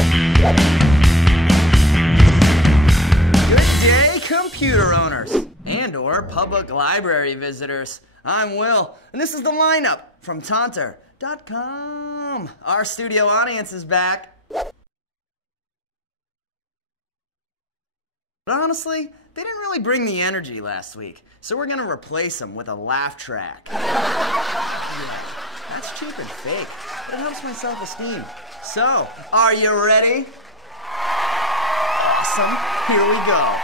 Good day, computer owners and/or public library visitors. I'm Will, and this is the lineup from Taunter.com. Our studio audience is back. But honestly, they didn't really bring the energy last week, so we're gonna replace them with a laugh track. Yeah, that's cheap and fake, but it helps my self-esteem. So, are you ready? Awesome, here we go.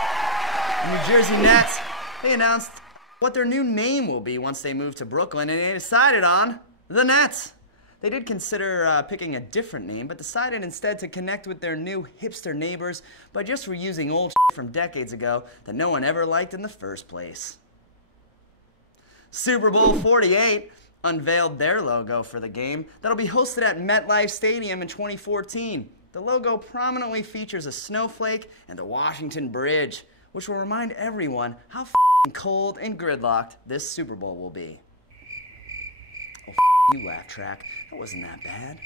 The New Jersey Nets, they announced what their new name will be once they move to Brooklyn, and they decided on the Nets. They did consider picking a different name, but decided instead to connect with their new hipster neighbors by just reusing old shit from decades ago that no one ever liked in the first place. Super Bowl 48 unveiled their logo for the game that'll be hosted at MetLife Stadium in 2014. The logo prominently features a snowflake and the Washington Bridge, which will remind everyone how f***ing cold and gridlocked this Super Bowl will be. Oh, you laugh track. That wasn't that bad.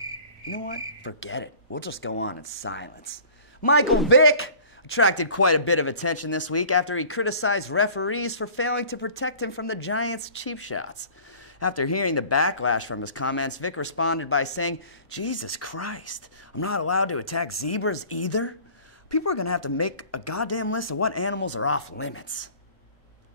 You know what? Forget it. We'll just go on in silence. Michael Vick attracted quite a bit of attention this week after he criticized referees for failing to protect him from the Giants' cheap shots. After hearing the backlash from his comments, Vick responded by saying, "Jesus Christ, I'm not allowed to attack zebras either? People are going to have to make a goddamn list of what animals are off limits."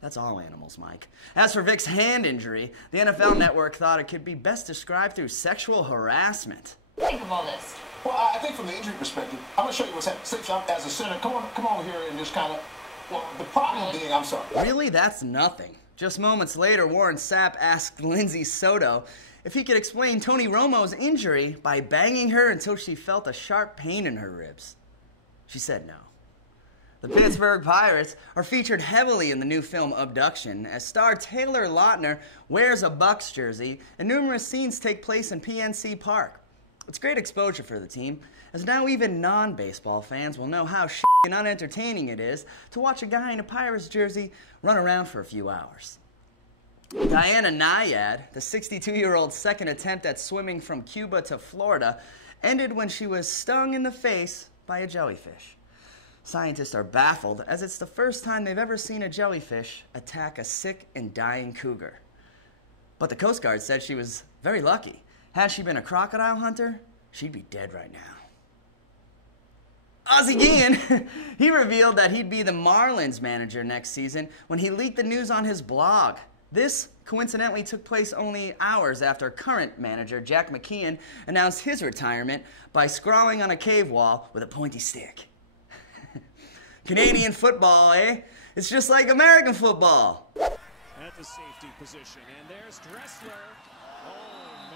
That's all animals, Mike. As for Vick's hand injury, the NFL Network thought it could be best described through sexual harassment. Think of all this. Well, I think from the injury perspective, I'm going to show you what's happening. Since I'm as a center, come over here and just kind of, well, the problem being, I'm sorry. Really? That's nothing. Just moments later, Warren Sapp asked Lindsay Soto if he could explain Tony Romo's injury by banging her until she felt a sharp pain in her ribs. She said no. The Pittsburgh Pirates are featured heavily in the new film Abduction, as star Taylor Lautner wears a Bucks jersey, and numerous scenes take place in PNC Park. It's great exposure for the team, as now even non-baseball fans will know how and unentertaining it is to watch a guy in a Pirates jersey run around for a few hours. Diana Nyad, the 62-year-old's second attempt at swimming from Cuba to Florida, ended when she was stung in the face by a jellyfish. Scientists are baffled, as it's the first time they've ever seen a jellyfish attack a sick and dying cougar. But the Coast Guard said she was very lucky. Had she been a crocodile hunter, she'd be dead right now. Ozzie Guillen, he revealed that he'd be the Marlins manager next season when he leaked the news on his blog. This coincidentally took place only hours after current manager Jack McKeon announced his retirement by scrawling on a cave wall with a pointy stick. Canadian football, eh? It's just like American football. At the safety position, and there's Dressler. Oh,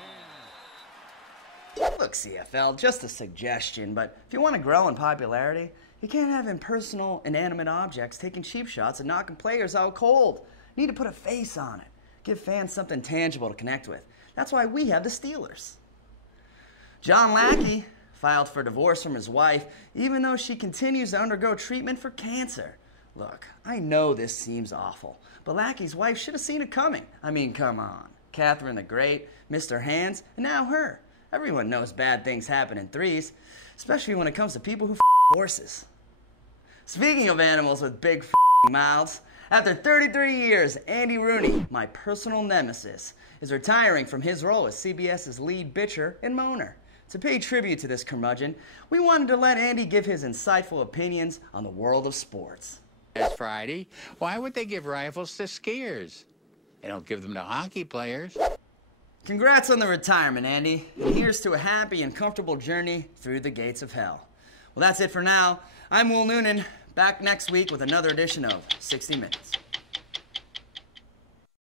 man. Look, CFL, just a suggestion, but if you want to grow in popularity, you can't have impersonal, inanimate objects taking cheap shots and knocking players out cold. You need to put a face on it. Give fans something tangible to connect with. That's why we have the Steelers. John Lackey filed for divorce from his wife, even though she continues to undergo treatment for cancer. Look, I know this seems awful, but Lackey's wife should have seen it coming. I mean, come on. Catherine the Great, Mr. Hands, and now her. Everyone knows bad things happen in threes, especially when it comes to people who horses. Speaking of animals with big mouths, after 33 years, Andy Rooney, my personal nemesis, is retiring from his role as CBS's lead bitcher and moaner. To pay tribute to this curmudgeon, we wanted to let Andy give his insightful opinions on the world of sports. It's Friday. Why would they give rifles to skiers? They don't give them to hockey players. Congrats on the retirement, Andy, and here's to a happy and comfortable journey through the gates of hell. Well, that's it for now. I'm Will Noonan, back next week with another edition of 60 Minutes.